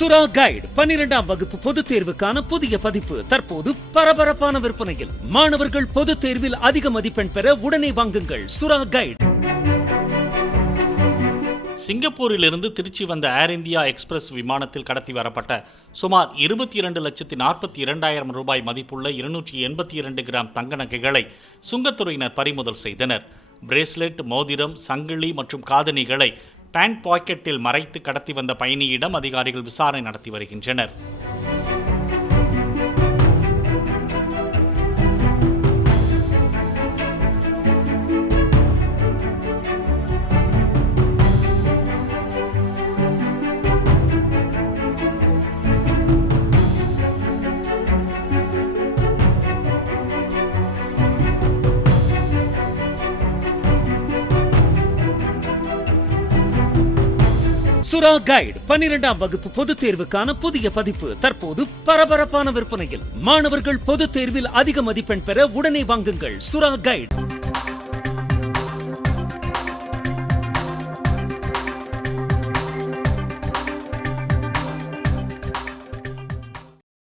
சுறா கைடு 12ஆம் வகுப்பு பொதுத் தேர்வுக்கான புதிய பதிப்பு தற்போது பரபரப்பான விற்பனையில். மாணவர்கள் பொதுத் தேர்வில் அதிக மதிப்பெண் பெற உடனே வாங்குங்கள் சுறா கைடு. சிங்கப்பூரிலிருந்து திருச்சி வந்த ஏர் இந்தியா எக்ஸ்பிரஸ் விமானத்தில் கடத்தி வரப்பட்ட சுமார் 22,42,000 ரூபாய் மதிப்புள்ள 282 கிராம் தங்க நகைகளை சுங்கத்துறையினர் பறிமுதல் செய்தனர். பிரேஸ்லெட், மோதிரம், சங்கிலி மற்றும் காதணிகளை பேண்ட் பாக்கெட்டில் மறைத்து கடத்தி வந்த பயணியிடம் அதிகாரிகள் விசாரணை நடத்தி வருகின்றனர். சுறா கைடு 12ஆம் வகுப்பு பொதுத் தேர்வுக்கான புதிய பதிப்பு தற்போது பரபரப்பான விற்பனையில். மாணவர்கள் பொதுத் தேர்வில் அதிக மதிப்பெண் பெற உடனே வாங்குங்கள் சுறா கைடு.